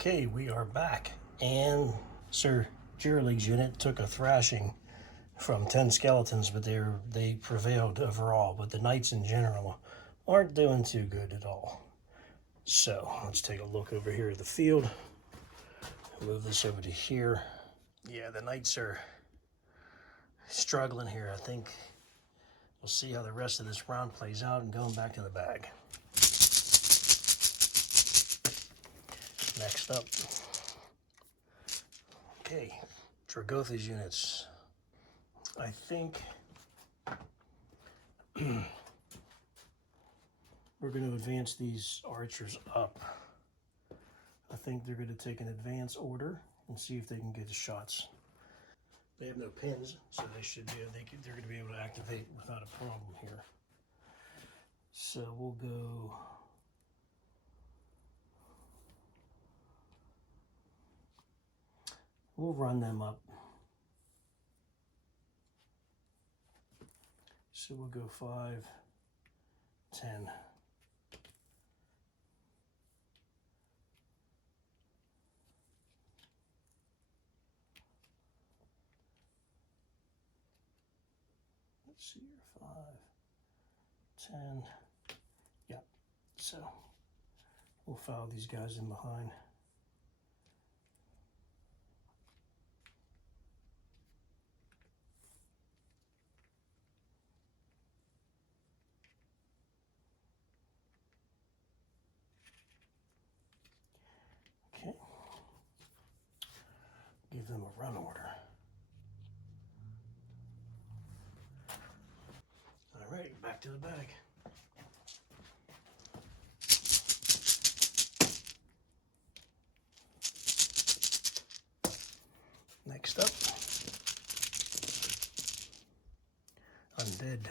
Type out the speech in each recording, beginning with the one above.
Okay, we are back, and Sir Jiralig's unit took a thrashing from 10 skeletons, but they prevailed overall. But the knights in general aren't doing too good at all. So let's take a look over here at the field. Move this over to here. Yeah, the knights are struggling here. I think we'll see how the rest of this round plays out and going back to the bag. Next up. Okay, Dragotha's units. I think we're going to advance these archers up. I think they're going to take an advance order and see if they can get the shots. They have no pins, so they should be. They're going to be able to activate without a problem here. So we'll go. We'll run them up. So we'll go 5, 10. Let's see here, 5, 10. Yeah, so we'll follow these guys in behind. Okay. Give them a run order. All right, back to the bag. Next up, undead.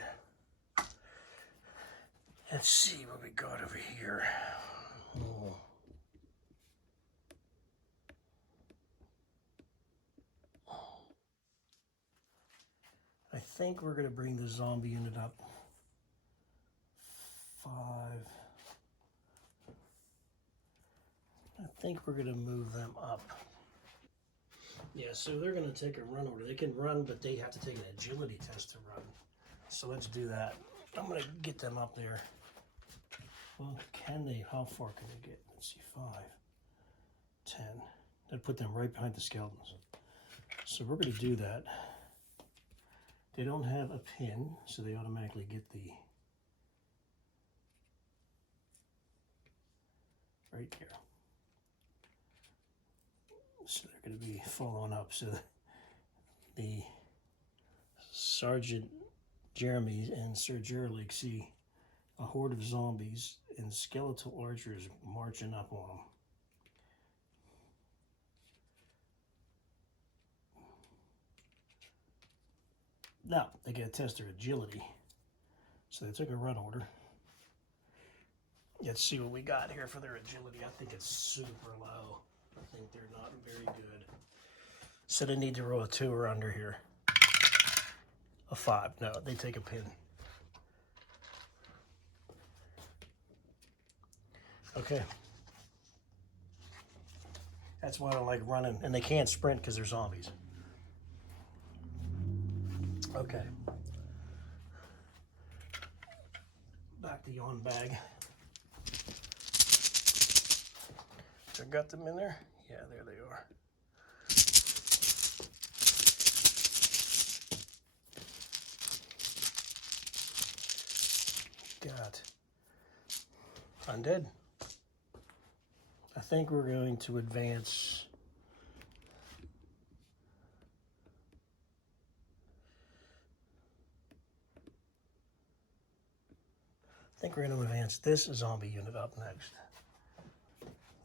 Let's see what we got over here. Oh. I think we're going to bring the zombie unit up 5. I think we're going to move them up. Yeah, so they're going to take a run order. They can run, but they have to take an agility test to run. So let's do that. I'm going to get them up there. Well, can they? How far can they get? Let's see, 5, 10. That'd put them right behind the skeletons. So we're going to do that. They don't have a pin, so they automatically get the right there. So they're going to be following up. So the Sergeant Jeremy and Sir Jiralig see a horde of zombies and skeletal archers marching up on them. Now, they get to test their agility. So they took a run order. Let's see what we got here for their agility. I think it's super low. I think they're not very good. So they need to roll a 2 or under here. A 5. No, they take a pin. Okay. That's why I don't like running. And they can't sprint because they're zombies. Okay. Back to yawn bag. So I got them in there? Yeah, there they are. Got undead. I think we're going to advance. I think we're going to advance this zombie unit up next.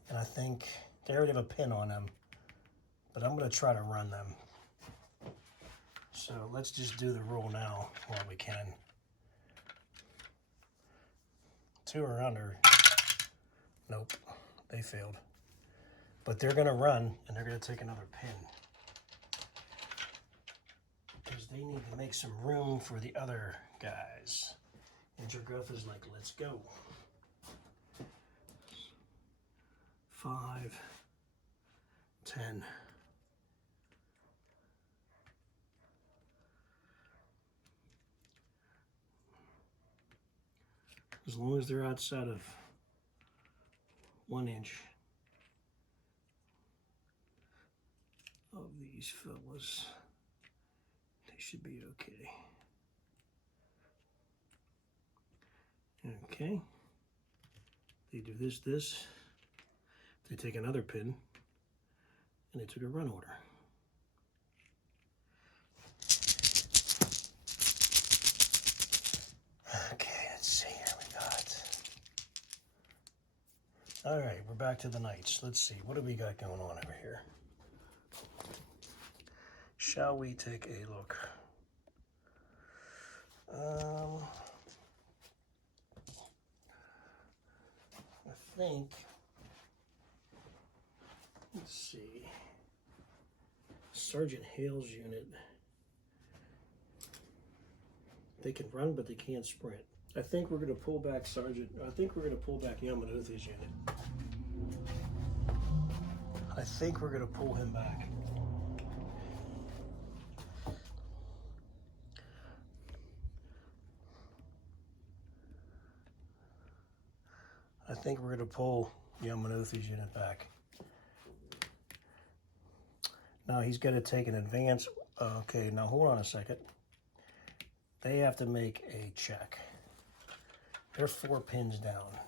And I think they already have a pin on them, but I'm going to try to run them. So let's just do the roll now while we can. 2 or under. Nope, they failed. But they're going to run, and they're going to take another pin. Because they need to make some room for the other guys. And Dragotha's like, let's go. 5, 10. As long as they're outside of 1 inch of these fellas, they should be okay. Okay. They do this. They take another pin, and they took a run order. Okay, let's see here. We got. All right, we're back to the knights. Let's see, what do we got going on over here? Shall we take a look? I think, let's see, Sergeant Hale's unit, they can run, but they can't sprint. I think we're going to pull back Yamanuth's unit. I think we're going to pull him back. I think we're going to pull Yamanuth's unit back. Now he's going to take an advance. Okay, now hold on a second. They have to make a check. They're 4 pins down.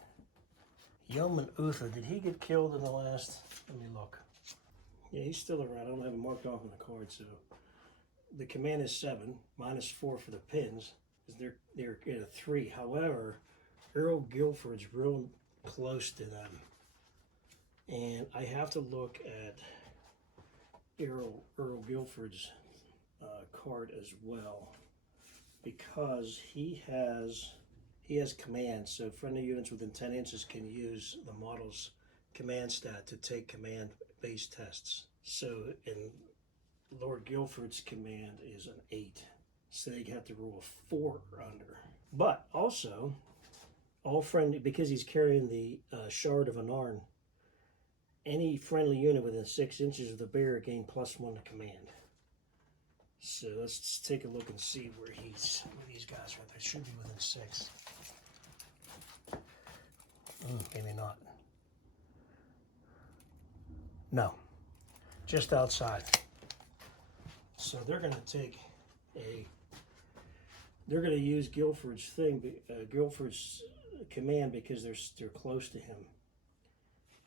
Yamanuth, did he get killed in the last? Let me look. Yeah, he's still around. I don't have him marked off on the card, so the command is 7, -4 for the pins, because they're at a 3. However, Earl Guilford's real close to them, and I have to look at Earl Guilford's card as well, because he has command. So friendly units within 10 inches can use the model's command stat to take command-based tests. So in Lord Guilford's command is an 8, so they have to roll a 4 or under. But also, all friendly, because he's carrying the Shard of Anarn, any friendly unit within 6 inches of the bear gain +1 to command. So let's just take a look and see where these guys are. They should be within 6. Maybe not. No, just outside. So they're going to take they're going to use Guilford's Guilford's command, because they're close to him,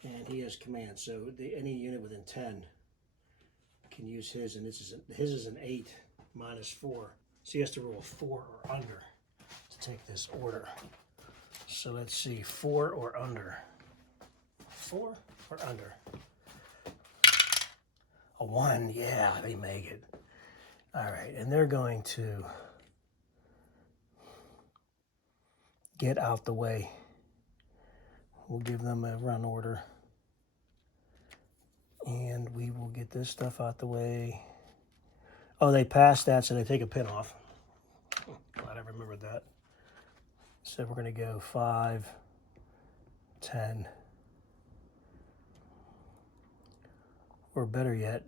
and he has command. So any unit within 10 can use his, and his is an 8 -4. So he has to roll a 4 or under to take this order. So let's see, 4 or under. 4 or under. A 1, yeah, they make it. All right, and they're going to get out the way. We'll give them a run order, and we will get this stuff out the way. Oh, they passed that, so they take a pin off. Glad I remembered that. So we're going to go 5, 10, or better yet,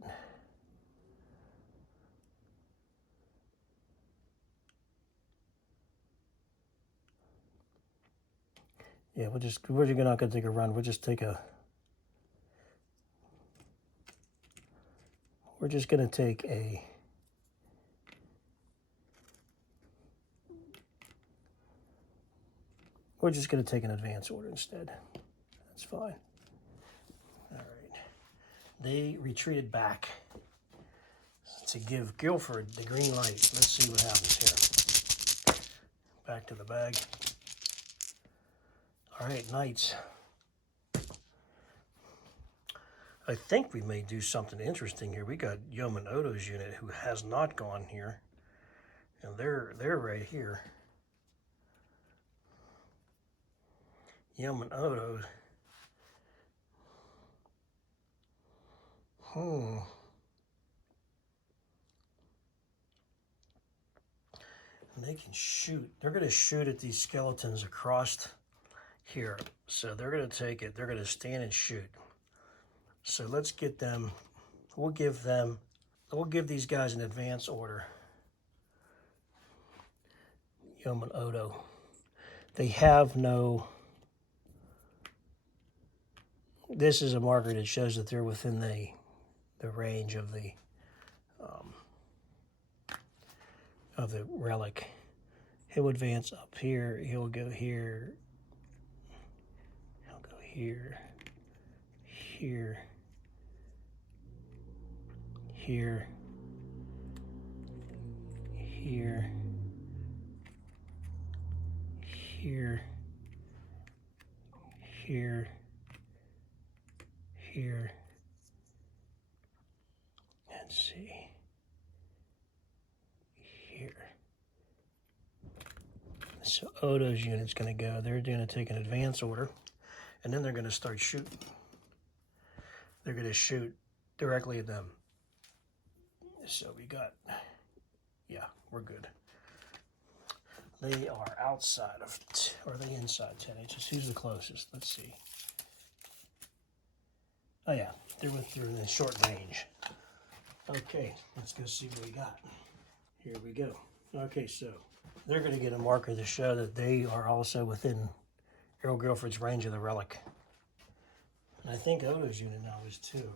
yeah, we're just not going to take a run. We're just going to take a We're just going to take an advance order instead. That's fine. All right. They retreated back to give Guilford the green light. Let's see what happens here. Back to the bag. All right, knights. I think we may do something interesting here. We got Yamanuth's unit who has not gone here, and they're right here. Yamanuth. And they can shoot. They're going to shoot at these skeletons across here. So they're going to take it. They're going to stand and shoot. So let's get them. we'll give these guys an advance order. Yeoman Odo. They have no... This is a marker that shows that they're within the range of the relic. He'll advance up here. He'll go here. He'll go here. Here. Here. Here. Here. Here. Here. Let's see. Here. So Odo's unit's going to go. They're going to take an advance order, and then they're going to start shooting. They're going to shoot directly at them. So we got, yeah, we're good. They are outside of, or are they inside 10 inches? Who's the closest? Let's see. Oh yeah, they're in the short range. Okay, let's go see what we got. Here we go. Okay, so they're going to get a marker to show that they are also within Earl Guilford's range of the relic. And I think Odo's unit now is too.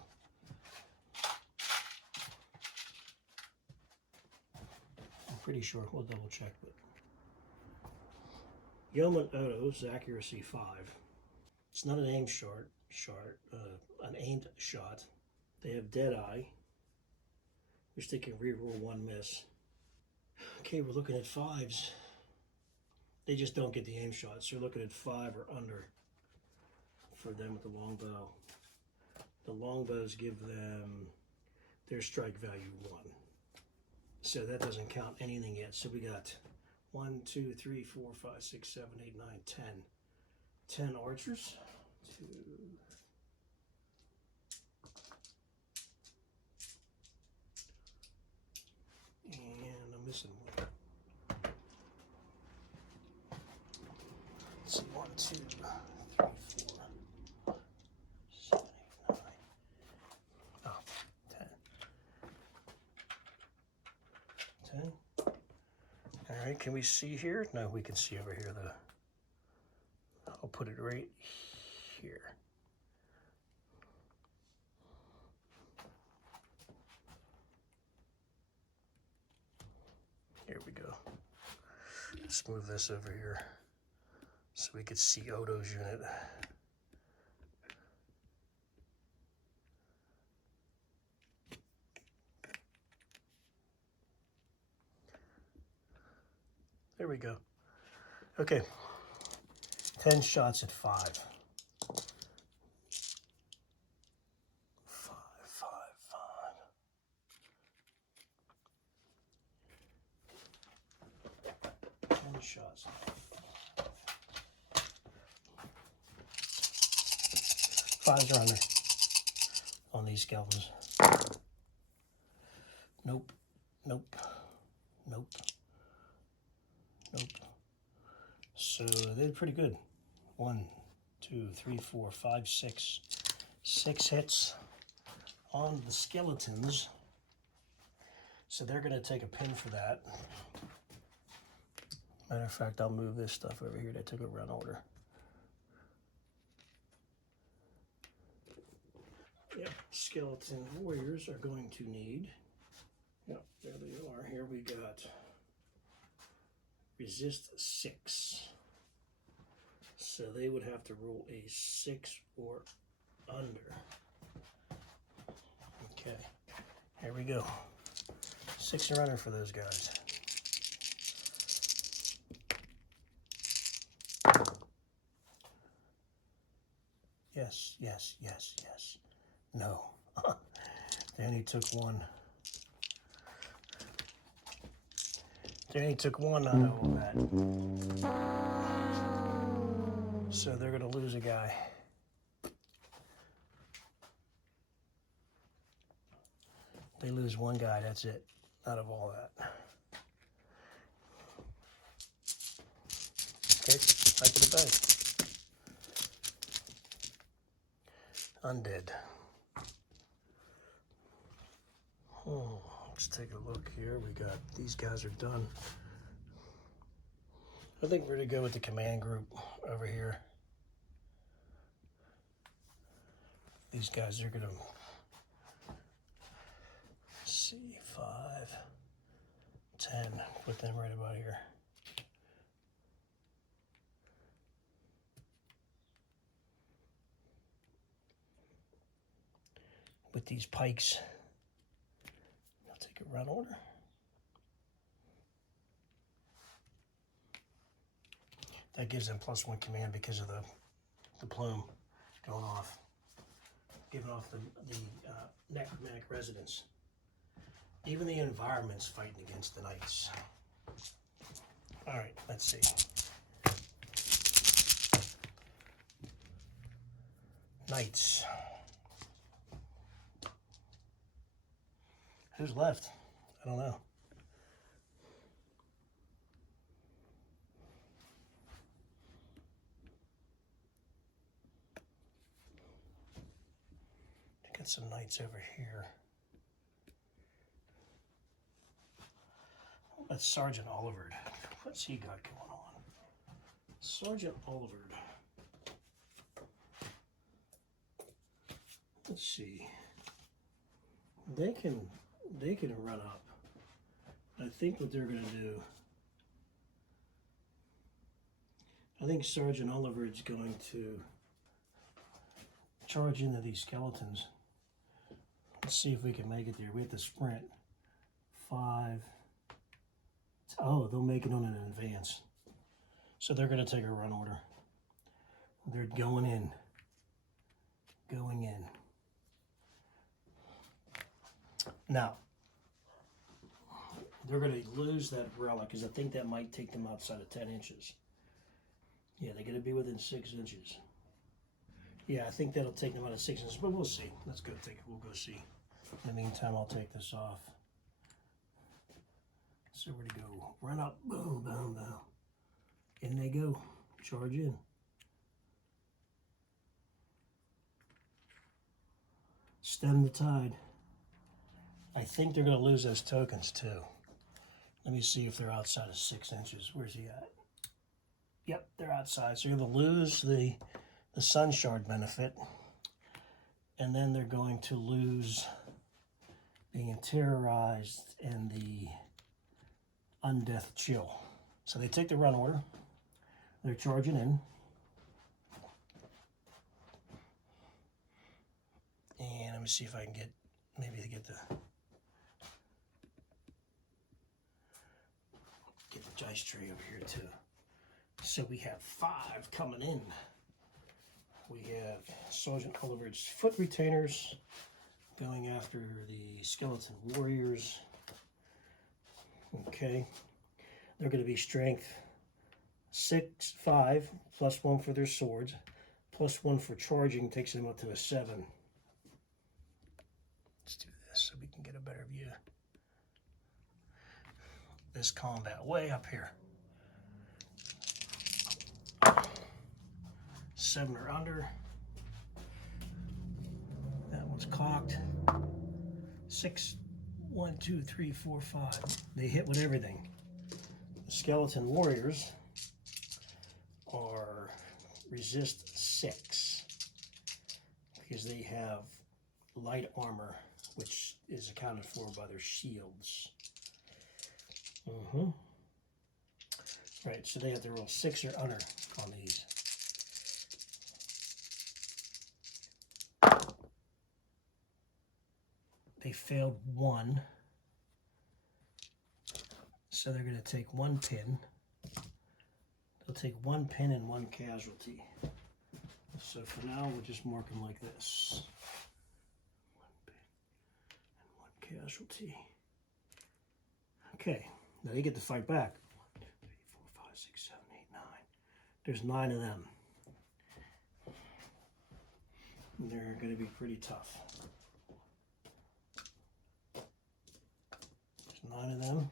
I'm pretty sure. We'll double check. But Yeoman Odo's accuracy 5. It's not an aimed an aimed shot. They have Deadeye, which they can reroll 1 miss. Okay, we're looking at 5s. They just don't get the aim shots. So we're looking at 5 or under for them with the longbow. The longbows give them their strike value 1. So that doesn't count anything yet. So we got 1, 2, 3, 4, 5, 6, 7, 8, 9, 10. 10 archers. 2. And I'm missing one. Let's see, 1, 2, 3, 4, 7, 8, 9. Oh, 10. 10. All right, can we see here? No, we can see over here though. I'll put it right here. Here we go. Let's move this over here so we could see Odo's unit. There we go. Okay. 10 shots at 5. 5, 5, 5. 10 shots. 5s are under on these skeletons. Nope. Nope. Nope. Nope. So they're pretty good. 1, 2, 3, 4, 5, 6. 6 hits on the skeletons. So they're going to take a pin for that. Matter of fact, I'll move this stuff over here. They took a run order. Yep, skeleton warriors are going to need. Yep, there they are. Here we got resist 6. So they would have to roll a 6 or under. Okay, here we go. 6 or under for those guys. Yes, yes, yes, yes. No. They only took 1. They only took 1 out of all that. So they're going to lose a guy. They lose 1 guy, that's it, out of all that. Okay, back to the bag. Undead. Oh, let's take a look here. We got, these guys are done. I think we're going to go with the command group over here. These guys are going to see 5, 10, put them right about here. With these pikes, I'll take a run order. That gives them +1 command because of the plume going off, giving off the necromantic resonance. Even the environment's fighting against the knights. All right, let's see. Knights. Who's left? I don't know. Got some knights over here. That's Sergeant Oliver. What's he got going on? Sergeant Oliver. Let's see. They can run up. I think what they're going to do, I think Sergeant Oliver is going to charge into these skeletons. Let's see if we can make it there. We have to sprint. 5. Oh, they'll make it on an advance. So they're going to take a run order. They're going in. Going in. Now, they're going to lose that relic because I think that might take them outside of 10 inches. Yeah, they're going to be within 6 inches. Yeah, I think that'll take them out of 6 inches, but we'll see. Let's go take it. We'll go see. In the meantime, I'll take this off. So where to go? Run up. Boom, boom, boom. In they go. Charge in. Stem the tide. I think they're going to lose those tokens too. Let me see if they're outside of 6 inches. Where's he at? Yep, they're outside. So you're going to lose the sun shard benefit. And then they're going to lose being terrorized and the undeath chill. So they take the run order. They're charging in. And let me see if I can get, maybe to get the dice tray over here too. So we have 5 coming in. We have Sergeant Oliver's foot retainers going after the skeleton warriors. Okay, they're going to be strength 6, 5, +1 for their swords, +1 for charging, takes them up to a 7. Let's do this so we can get a better view. This combat way up here. 7 or under. That one's cocked. 6, 1, 2, 3, 4, 5. They hit with everything. The skeleton warriors are resist 6 because they have light armor, which is accounted for by their shields. Right, so they have to roll 6 or under on these. They failed 1. So they're going to take 1 pin. They'll take 1 pin and 1 casualty. So for now, we'll just mark them like this. 1 pin and 1 casualty. Okay, now they get to fight back. 1, 2, 3, 4, 5, 6, 7, 8, 9. There's 9 of them. And they're going to be pretty tough. There's 9 of them.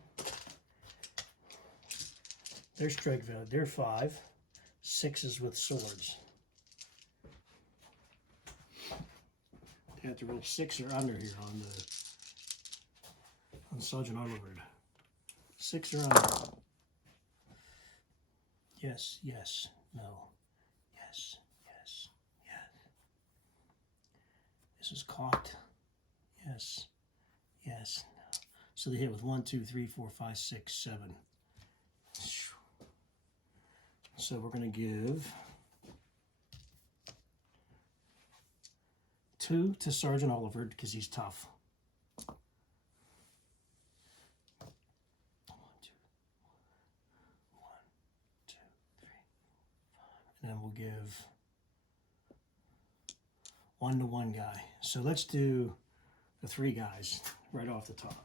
Their strike value, they're 5. 6 is with swords. They have to roll 6 or under here on the on Sergeant Oliver. 6 or under. Yes, yes, no. Yes, yes, yes. This is cocked. Yes, yes, no. So they hit with 1, 2, 3, 4, 5, 6, 7. So we're going to give 2 to Sergeant Oliver because he's tough. 1, 2, 3, 5. And then we'll give 1 to one guy. So let's do the 3 guys right off the top.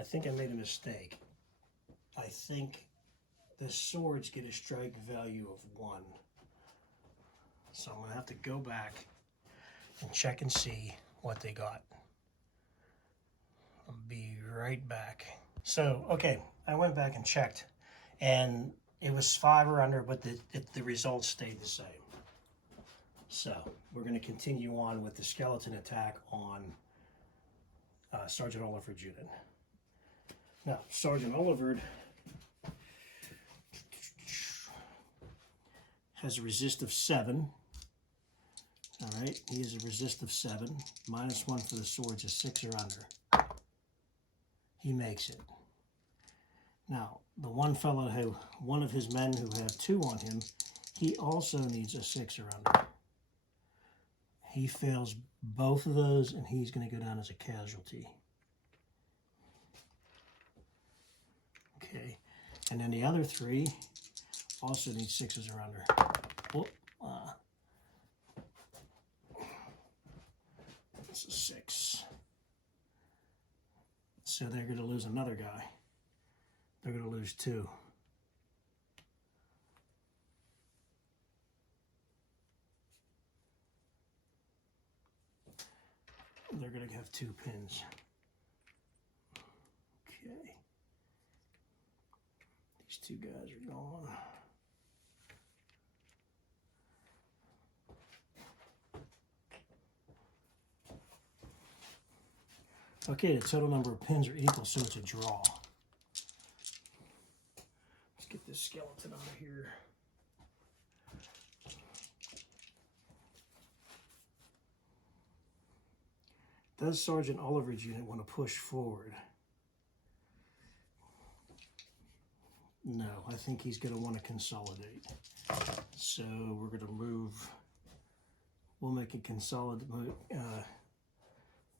I think I made a mistake. I think the swords get a strike value of 1. So I'm going to have to go back and check and see what they got. I'll be right back. So, okay, I went back and checked, and it was 5 or under, but the results stayed the same. So we're going to continue on with the skeleton attack on Sergeant Oliver's unit. Now, Sergeant Oliver has a resist of 7. All right, he has a resist of 7. -1 for the swords is 6 or under. He makes it. Now, the one fellow who, one of his men who have 2 on him, he also needs a 6 or under. He fails both of those, and he's going to go down as a casualty. Okay, and then the other 3 also need 6s or under. Oh, that's a 6. So they're going to lose another guy. They're going to lose 2. They're going to have 2 pins. Okay. These 2 guys are gone. Okay, the total number of pins are equal, so it's a draw. Let's get this skeleton out of here. Does Sergeant Oliver's unit want to push forward? No, I think he's going to want to consolidate. So we're going to move. We'll make a consolidate.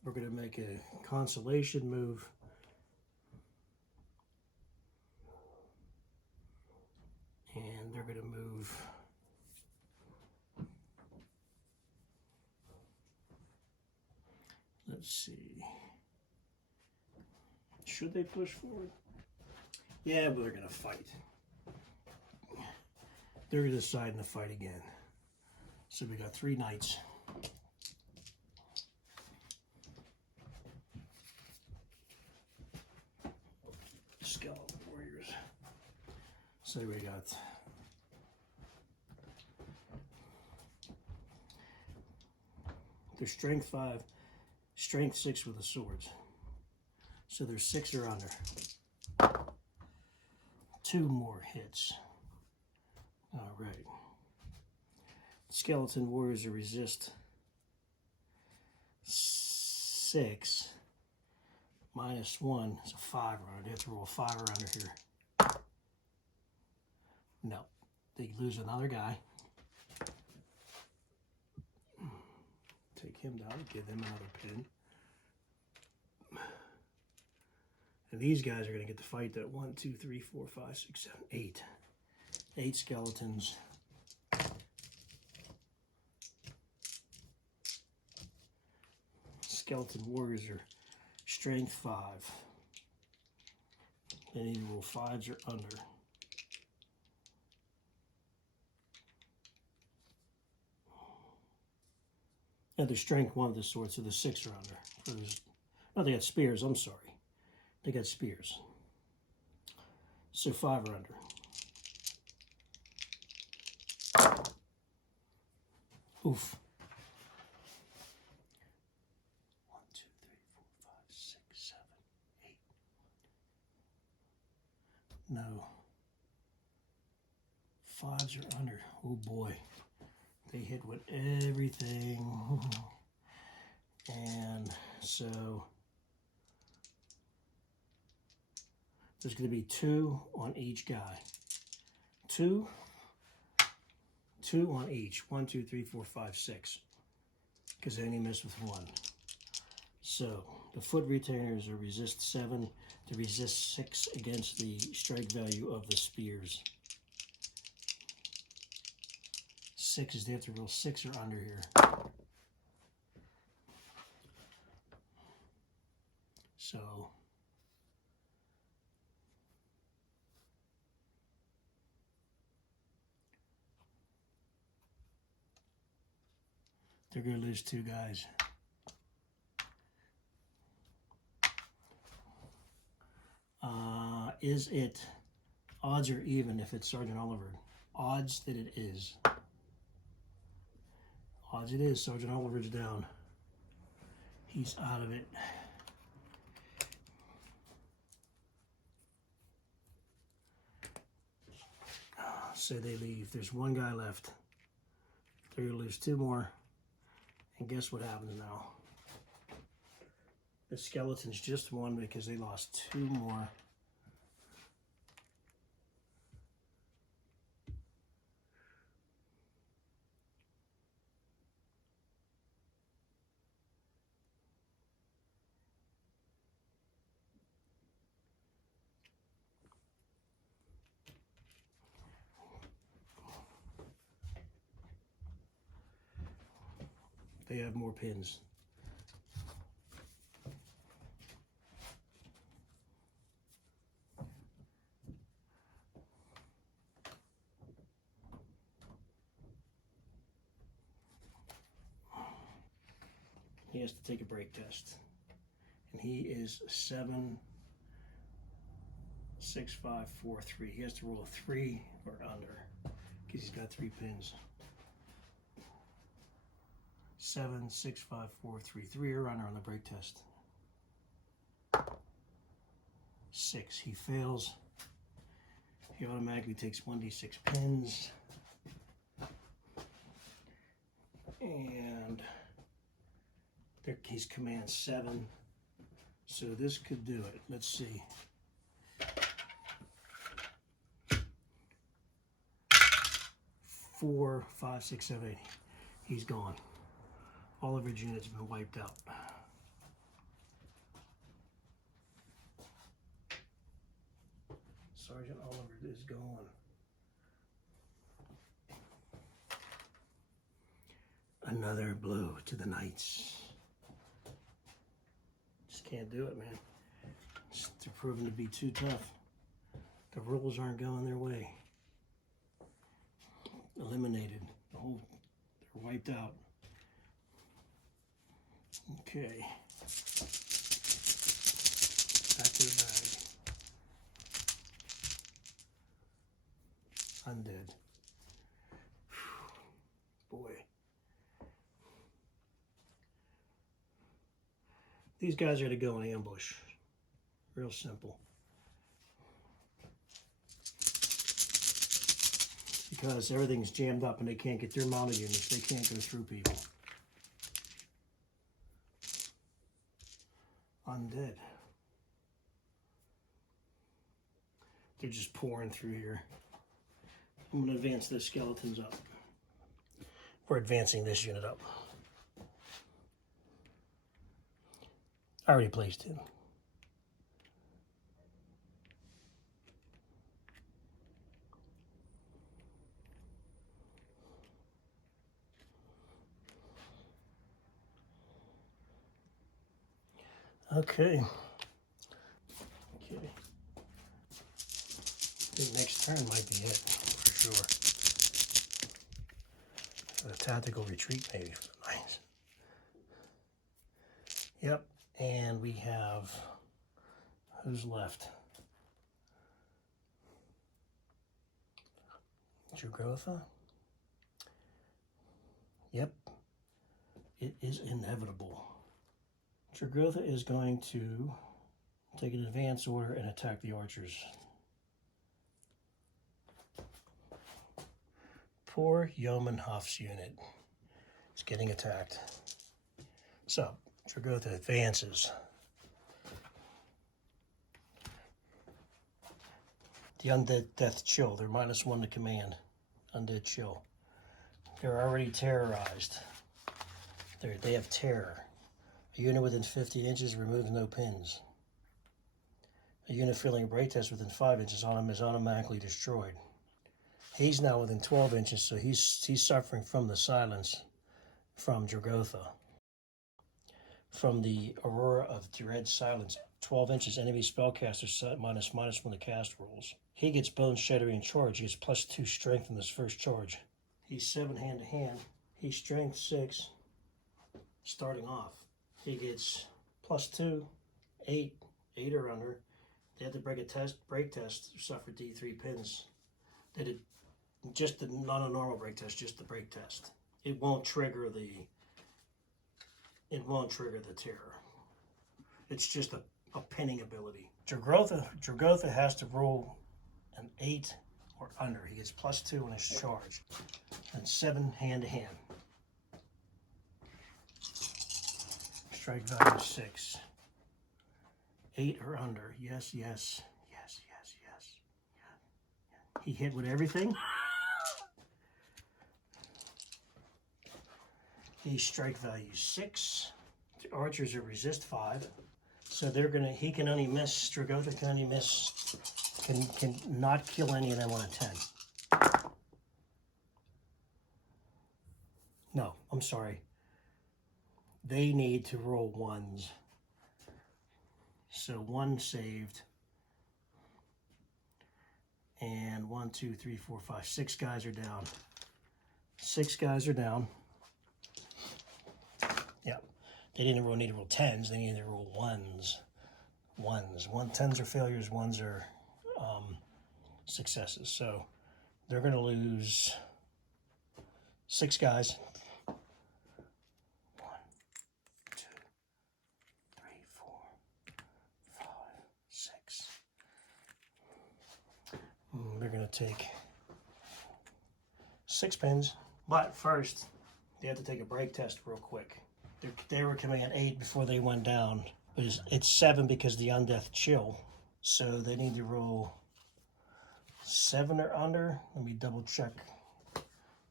We're going to make a consolation move. And they're going to move. Let's see. Should they push forward? Yeah, but they're going to fight. They're deciding to fight again. So we got 3 knights. Skeleton warriors. So we got their strength 5, strength 6 with the swords. So there's 6 or under. 2 more hits. All right. Skeleton warriors are resist 6. -1 is a 5 or under. They have to roll a 5 or under here. No. They lose another guy. Take him down, give them another pin. And these guys are going to get to fight that 1, 2, 3, 4, 5, 6, 7, 8. 8 skeletons. Skeleton warriors are strength 5. They need to roll 5s or under. Now they're strength 1 of the sword, so the 6 are under. Oh, they got spears, I'm sorry. They got spears. So 5 are under. Oof. No. 5s are under. Oh boy. They hit with everything. And so there's going to be 2 on each guy. 2 on each. 1, 2, 3, 4, 5, 6. Because they only miss with 1. So the foot retainers are resist 7 to resist 6 against the strike value of the spears. 6 is they have to roll 6 or under here. So they're going to lose 2 guys. Is it odds or even if it's Sergeant Oliver? Odds that it is. Odds it is. Sergeant Oliver's down. He's out of it. So they leave. There's 1 guy left. They're going to lose 2 more. And guess what happens now? The skeletons just won because they lost 2 more. They have more pins. He has to take a break test. And he is 7, 6, 5, 4, 3. He has to roll a 3 or under because he's got 3 pins. 7, 6, 5, 4, 3. 3 or under on the break test. 6. He fails. He automatically takes 1d6 pins. And he's command 7. So this could do it. Let's see. Four, 5, 6, 7, 8. He's gone. All of his units have been wiped out. Sergeant Oliver is gone. Another blow to the knights. Just can't do it, man. They're proving to be too tough. The rules aren't going their way. Eliminated. They're wiped out. Okay. Back to the bag. Undead. Boy. These guys are to go in ambush. Real simple. Because everything's jammed up and they can't get their mounted units. They can't go through people. Undead. They're just pouring through here. I'm going to advance those skeletons up. We're advancing this unit up. I already placed him. Okay. Okay. I think next turn might be it, for sure. A tactical retreat maybe for the knights. Yep, and we have, who's left? Dragotha? Yep, it is inevitable. Dragotha is going to take an advance order and attack the archers. Poor Yeoman Huff's unit is getting attacked. So, Dragotha advances. The undead death chill. They're -1 to command. Undead chill. They're already terrorized. They have terror. A unit within 50 inches removes no pins. A unit failing a break test within 5 inches on him is automatically destroyed. He's now within 12 inches, so he's suffering from the silence from Dragotha. From the Aurora of Dread Silence, 12 inches, enemy spellcaster set -1 to cast rolls. He gets bone shattering charge. He gets +2 strength in this first charge. He's 7 hand to hand. He's strength 6 starting off. He gets +2, 8 or under. They have to break test, suffer D3 pins. They did just not a normal break test, just the break test. It won't trigger the terror. It's just a pinning ability. Dragotha has to roll an 8 or under. He gets +2 in his charge. And 7 hand to hand. Strike value 6. 8 or under. Yes. He hit with everything. He strike value 6. The archers are resist 5. So he can only miss, Dragotha can only miss, can not kill any of them on a 10. No, I'm sorry. They need to roll 1s. So 1 saved. And 1, 2, 3, 4, 5, 6 guys are down. 6 guys are down. Yeah. They didn't need to roll 10s. They needed to roll 1s. 10s are failures. 1s are successes. So they're going to lose 6 guys. 1, 2, 3, 4, 5, 6. They're going to take 6 pins. But first, they have to take a break test real quick. They were coming at 8 before they went down. But it's 7 because the undeath chill. So they need to roll 7 or under. Let me double check.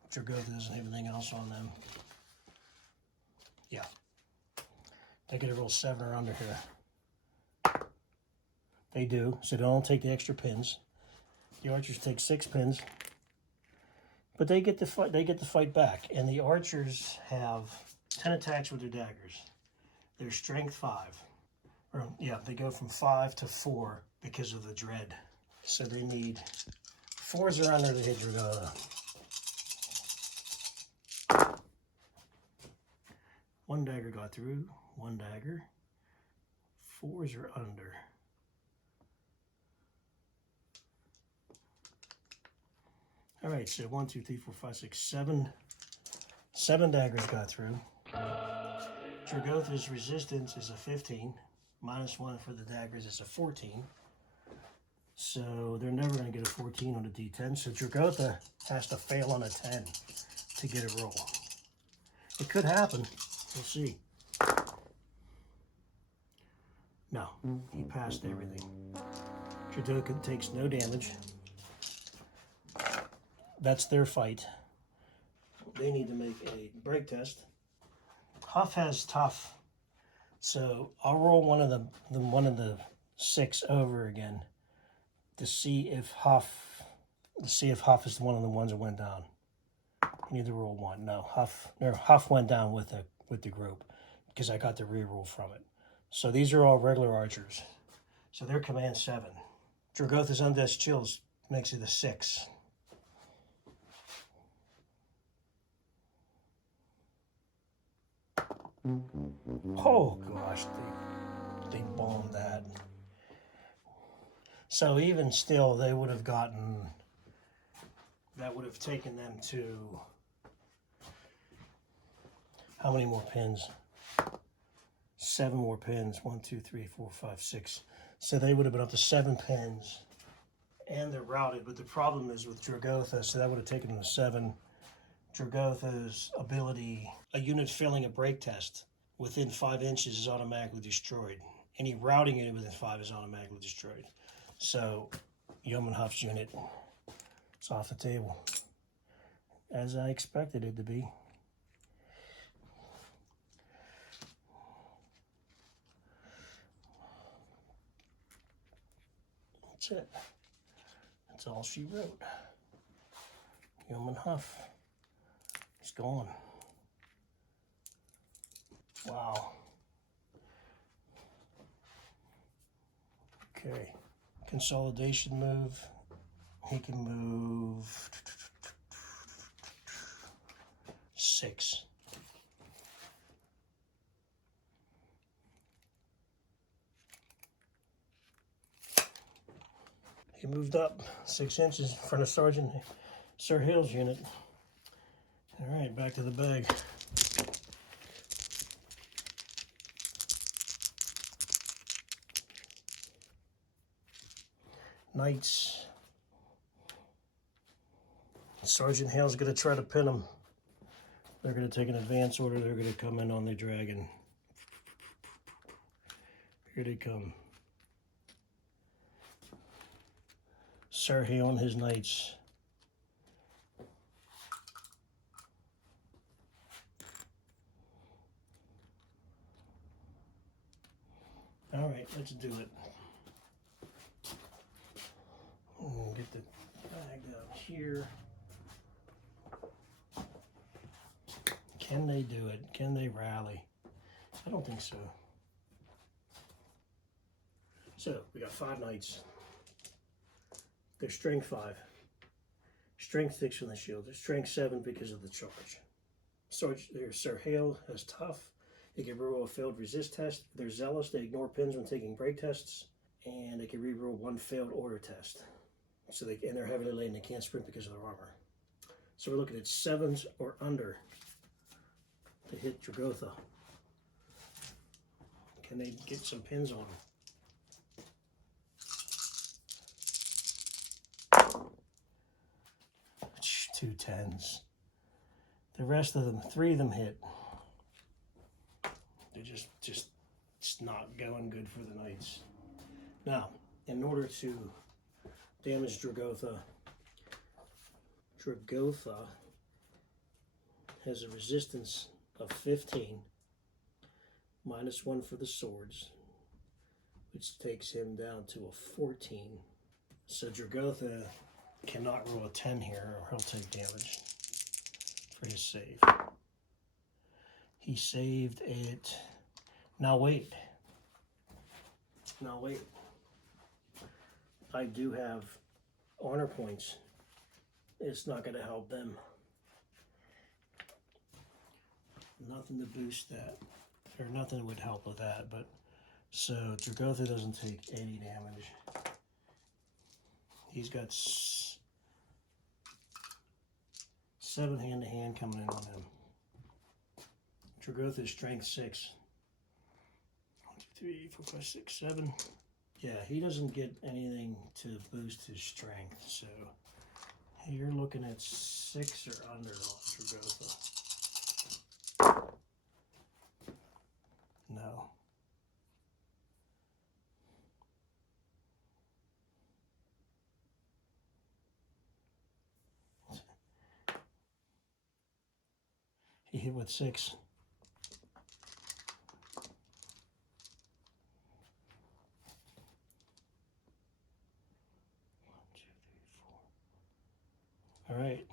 Dragotha doesn't have anything else on them. Yeah. They gotta roll 7 or under here. They do, so they don't take the extra pins. The archers take 6 pins. But they get to fight back. And the archers have 10 attacks with their daggers. They're strength 5. Or yeah, they go from 5 to 4 because of the dread. So they need 4s are under to hit Dragotha. 1 dagger got through. 1 dagger. 4s are under. All right, so 1, 2, 3, 4, 5, 6, 7. 7 daggers got through. Dragotha's resistance is a 15. -1 for the daggers is a 14. So they're never going to get a 14 on a D10. So Dragotha has to fail on a 10 to get a roll. It could happen. We'll see. No, he passed everything. Dragotha takes no damage. That's their fight. They need to make a break test. Huff has tough, so I'll roll one of the 6 over again to see if Huff is one of the ones that went down. You need to roll 1. No, Huff went down with the group because I got the reroll from it. So these are all regular archers. So they're command 7. Dragotha's undeath chills makes it a 6. Oh gosh, they bombed that. So even still, they would have gotten, that would have taken them to, how many more pins? 7 more pins. 1, 2, 3, 4, 5, 6. So they would have been up to 7 pins. And they're routed, but the problem is with Dragotha, so that would have taken them to 7. Dragotha's ability, a unit failing a break test within 5 inches is automatically destroyed. Any routing unit within 5 is automatically destroyed. So, Yeoman Huff's unit is off the table, as I expected it to be. That's it. That's all she wrote. Yeoman Huff. It's gone. Wow. Okay. Consolidation move. He can move 6. He moved up 6 inches in front of Sergeant Sir Hill's unit. All right, back to the bag. Knights. Sergeant Hale's going to try to pin them. They're going to take an advance order. They're going to come in on the dragon. Here they come. Sir Hale and his knights. All right, let's do it. We'll get the bag down here. Can they do it? Can they rally? I don't think so. So, we got 5 knights. They're strength 5. Strength 6 on the shield. They're strength 7 because of the charge. Sir Hale has tough. They can reroll a failed resist test. They're zealous. They ignore pins when taking break tests. And they can reroll 1 failed order test. So they're heavily laden. They can't sprint because of their armor. So we're looking at 7s or under to hit Dragotha. Can they get some pins on them? 2 10s. The rest of them, 3 of them hit. They're just it's not going good for the knights. Now, in order to damage Dragotha has a resistance of 15, -1 for the swords, which takes him down to a 14. So Dragotha cannot roll a 10 here or he'll take damage for his save. He saved it. Now wait. I do have honor points. It's not going to help them. Nothing to boost that. Or nothing would help with that. But so Dragotha doesn't take any damage. He's got 7 hand-to-hand coming in on him. Dragotha's strength 6. 1, 2, 3, 4, 5, 6, 7. Yeah, he doesn't get anything to boost his strength, so you're looking at 6 or under on Dragotha. No. He hit with 6. All right.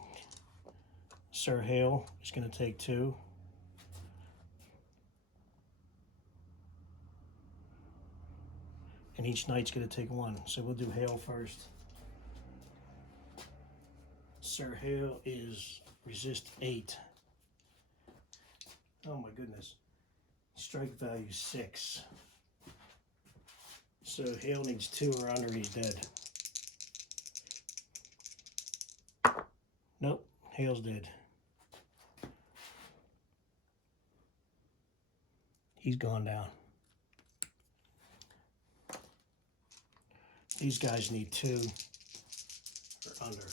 Sir Hale is going to take 2. And each knight's going to take 1. So we'll do Hale first. Sir Hale is resist 8. Oh my goodness. Strike value 6. So Hale needs 2 or under, he's dead. Nope, Hale's dead. He's gone down. These guys need 2 or under.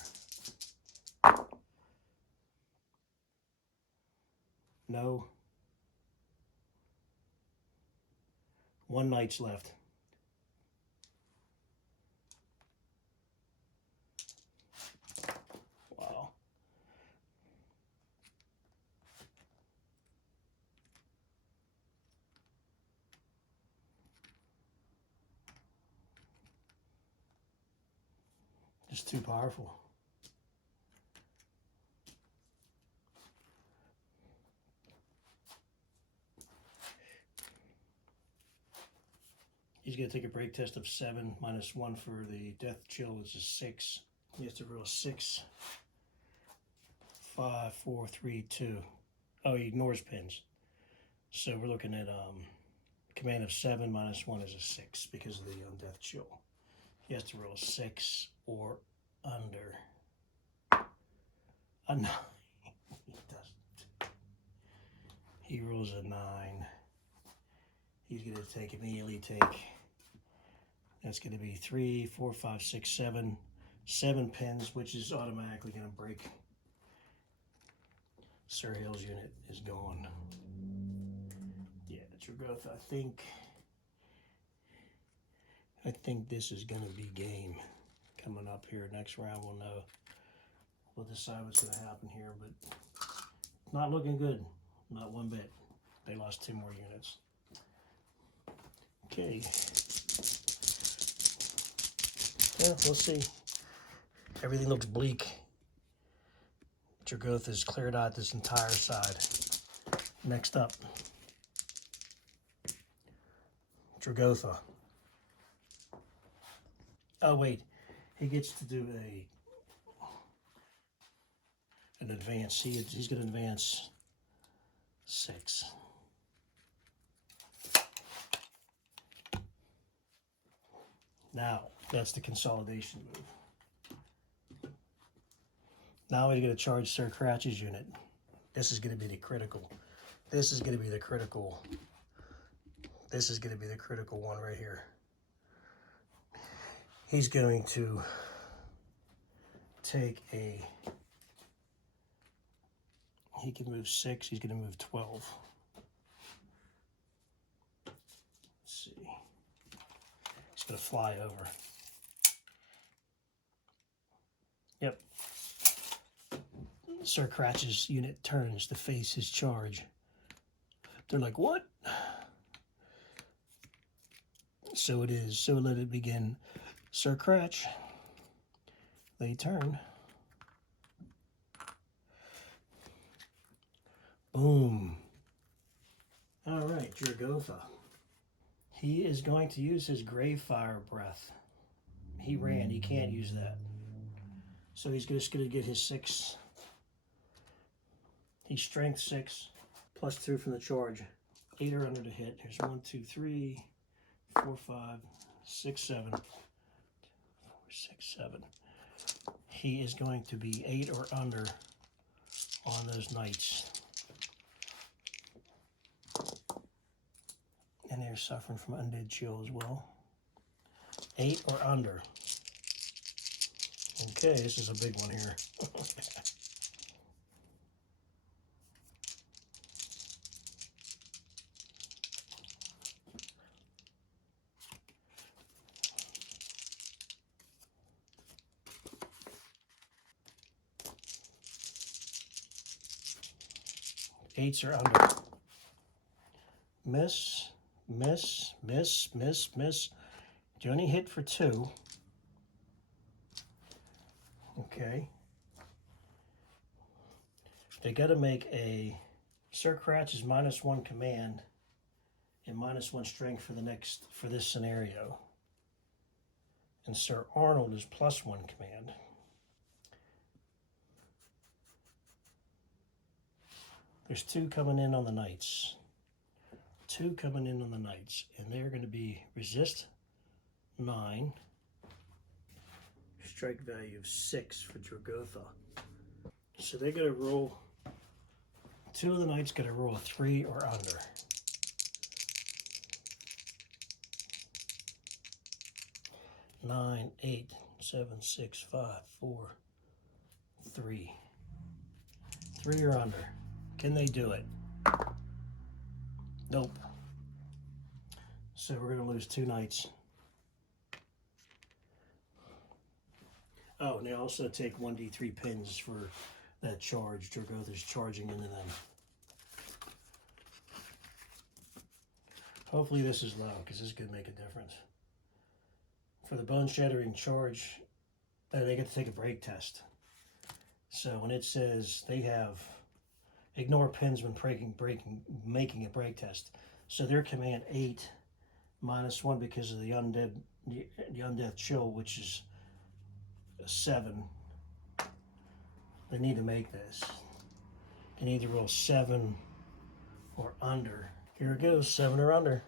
No. 1 knight's left. Wow. Just too powerful. He's going to take a break test of 7, -1 for the death chill, which is 6. He has to roll 6, 5, 4, 3, 2. Oh, he ignores pins. So we're looking at command of 7 -1 is a 6 because of the undeath chill. He has to roll 6 or under. A 9. He doesn't. He rolls a 9. He's going to immediately take, that's going to be 3, 4, 5, 6, 7. 7 pins, which is automatically going to break. Sir Hill's unit is gone. Yeah, Dragotha, I think this is going to be game coming up here. Next round we'll know. We'll decide what's going to happen here, but not looking good. Not one bit. They lost 2 more units. Okay. Yeah, we'll see. Everything looks bleak. Dragotha has cleared out this entire side. Next up, Dragotha. Oh wait, he gets to do an advance. He's going to advance 6. Now, that's the consolidation move. Now he's going to charge Sir Cratch's unit. This is going to be the critical. This is going to be the critical. This is going to be the critical one right here. He's going to take a... He can move 6. He's going to move 12. Let's see. He's going to fly over. Yep. Sir Cratch's unit turns to face his charge. They're like, what? So it is. So let it begin. Sir Cratch. They turn. Boom. All right, Dragotha. He is going to use his Grave Fire Breath. He ran. He can't use that. So he's just going to get his 6. He's strength 6, +2 from the charge. 8 or under to hit. Here's 1, 2, 3, 4, 5, 6, 7. 4, 6, 7. He is going to be 8 or under on those knights. And they're suffering from undead chill as well. 8 or under. Okay, this is a big one here. Eights are under. Miss, miss, miss, miss, miss. Johnny hit for 2. Okay. They got to make a... Sir Cratch is -1 command and -1 strength for this scenario. And Sir Arnold is +1 command. There's 2 coming in on the knights. 2 coming in on the knights. And they're going to be resist 9. Strike value of 6 for Dragotha. So they got to roll. 2 of the knights got to roll a 3 or under. Nine, 8, 7, 6, 5, 4, 3. 3 or under. Can they do it? Nope. So we're going to lose 2 knights. Oh, and they also take 1d3 pins for that charge. Dragotha's charging into them. Hopefully this is low, because this could make a difference. For the bone shattering charge, they get to take a break test. So when it says they have ignore pins when making a break test. So their command 8 -1 because of the undeath chill, which is a 7. They need to make this. They need to roll 7 or under. Here it goes, 7 or under.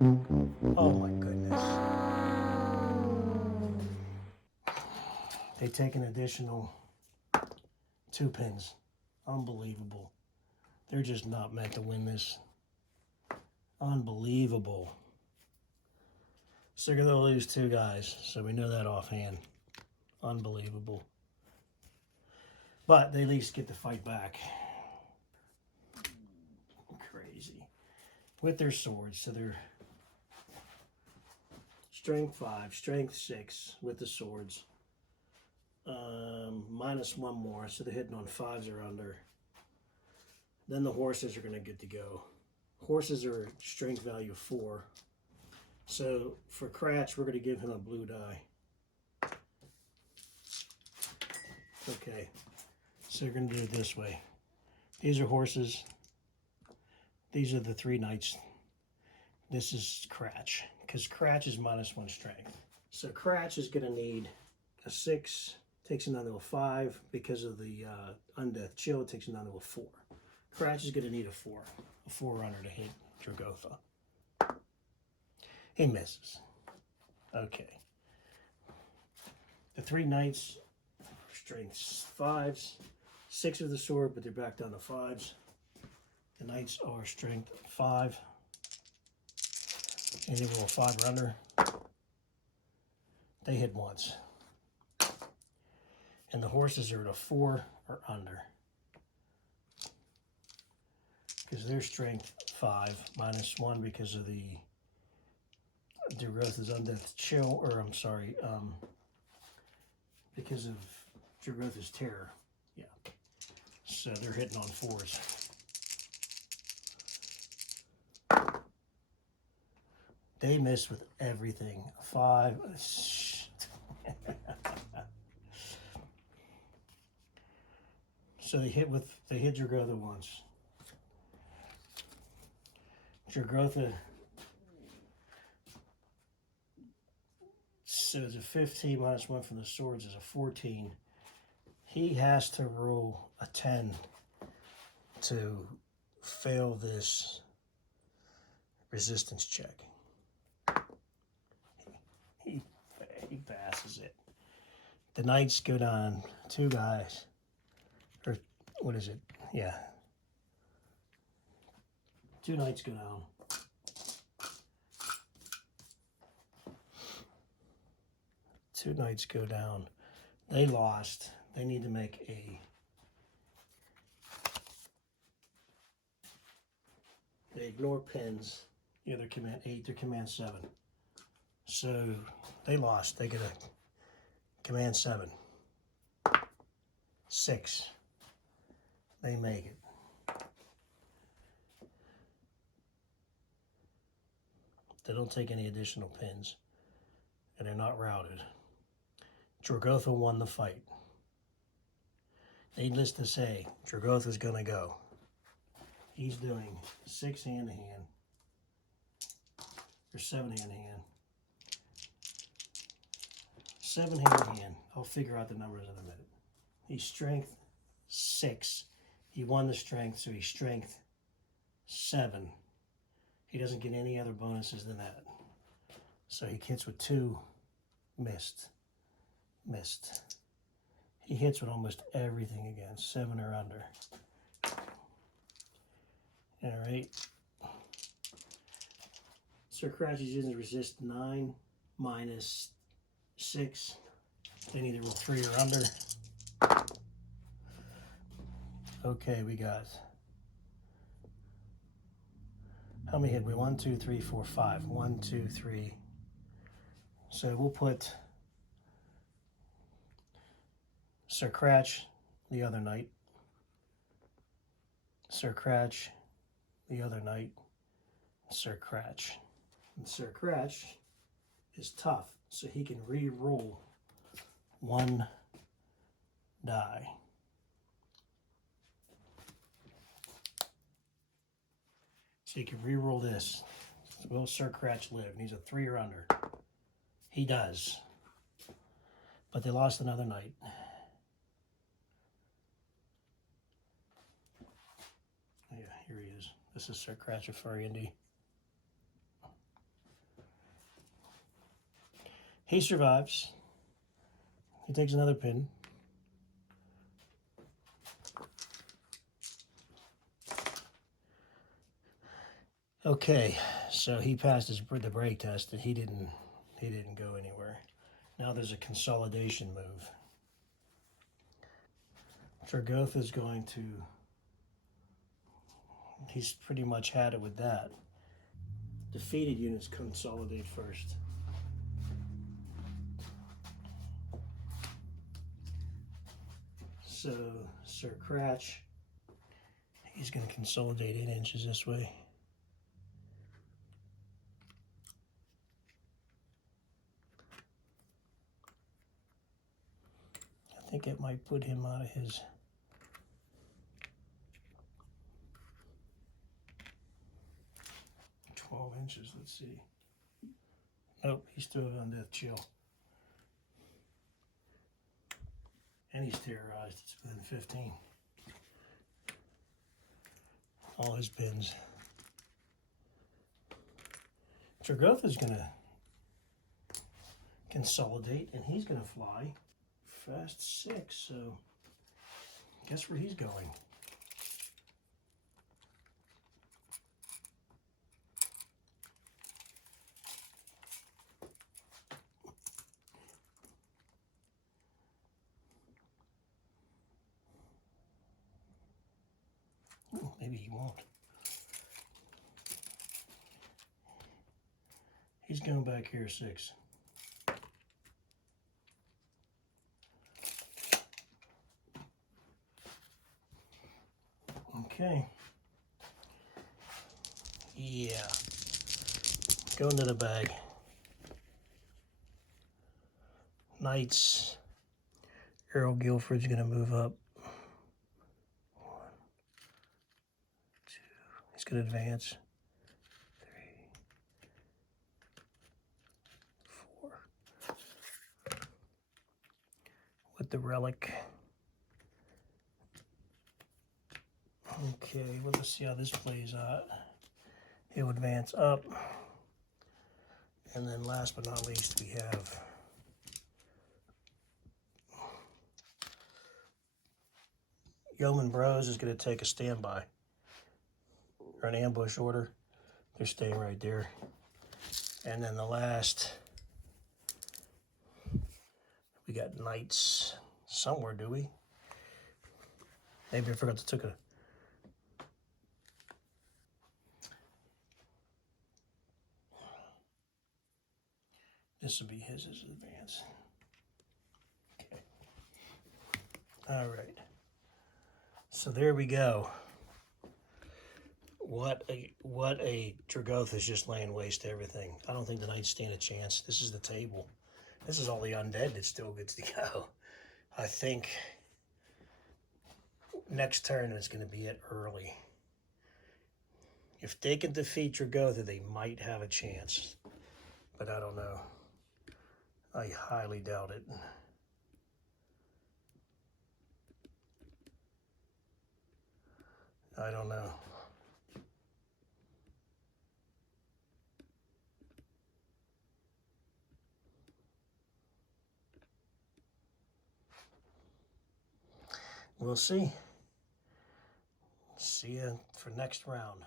Oh my goodness. They take an additional 2 pins. Unbelievable. They're just not meant to win this. Unbelievable. So they're going to lose 2 guys, so we know that offhand. Unbelievable. But they at least get to fight back. Crazy. With their swords, so they're strength 5, strength 6 with the swords. -1 more, so they're hitting on 5s or under. Then the horses are going to get to go. Horses are strength value 4. So for Cratch, we're going to give him a blue die. Okay, so we're going to do it this way. These are horses. These are the 3 knights. This is Cratch, because Cratch is -1 strength. So Cratch is going to need a 6, takes him down to a 5. Because of the undeath chill, it takes him down to a 4. Cratch is going to need a 4 under to hit Dragotha. He misses. Okay. The 3 knights, strength 5s, 6 of the sword, but they're back down to 5s. The knights are strength 5. And they roll 5 or under. They hit once. And the horses are at a 4 or under. Because they're strength 5, -1 because of the Dragotha's undeath chill, or I'm sorry, because of Dragotha's terror. Yeah. So they're hitting on 4s. They miss with everything. 5. So they hit Dragotha once. Dragotha, so it's a 15 -1 from the swords is a 14. He has to roll a 10 to fail this resistance check. He passes it. The knights go down 2 guys. Or what is it? Yeah. 2 knights go down. Two knights go down. They lost. They need to make a... They ignore pins. Yeah, their command 8, their command 7. So they lost. They get a command 7. 6. They make it. They don't take any additional pins. And they're not routed. Dragotha won the fight. Needless to say, Dragotha's going to go. He's doing 6 hand-to-hand. Or 7 hand-to-hand. 7 hand-to-hand. I'll figure out the numbers in a minute. He's strength 6. He won the strength, so he's strength 7. He doesn't get any other bonuses than that. So he hits with 2, missed. He hits with almost everything again, 7 or under. All right. Sir Crouch is using resist 9 -6. They need to roll 3 or under. Okay, we got How many hit we? 1, 2, 3, 4, 5. 1, 2, 3. So we'll put Sir Cratch the other night. Sir Cratch the other night. Sir Cratch. And Sir Cratch is tough, so he can re-roll 1 die. So you can re-roll this. Will Sir Cratch live? He's a 3 or under. He does. But they lost another night. Yeah, here he is. This is Sir Cratch of Furry. He survives. He takes another pin. Okay, so he passed the break test, and he didn't go anywhere. Now there's a consolidation move. Dragotha is going to. He's pretty much had it with that. Defeated units consolidate first. So Sir Cratch, he's going to consolidate 8 inches this way. I think it might put him out of his. Inches, let's see. Nope, he's still on death chill. And he's terrorized. It's within 15. All his pins. Dragotha's gonna consolidate, and he's gonna fly fast 6. So guess where he's going? Maybe he won't. He's going back here 6. Okay. Yeah. Go into the bag. Knights. Earl Guilford's going to move up. 1, 2. He's going to advance. 3, 4. With the relic. Okay, well, let's see how this plays out. He'll advance up. And then last but not least, we have Yeoman Bros is going to take a standby or an ambush order. They're staying right there. And then the last, we got Knights somewhere, do we? Maybe I forgot to take a. This will be his advance. Okay. All right. So there we go. What a Dragotha is just laying waste to everything. I don't think the Knights stand a chance. This is the table. This is all the undead that still gets to go. I think next turn is going to be it early. If they can defeat Dragotha, they might have a chance. But I don't know. I highly doubt it. I don't know. We'll see. See you for next round.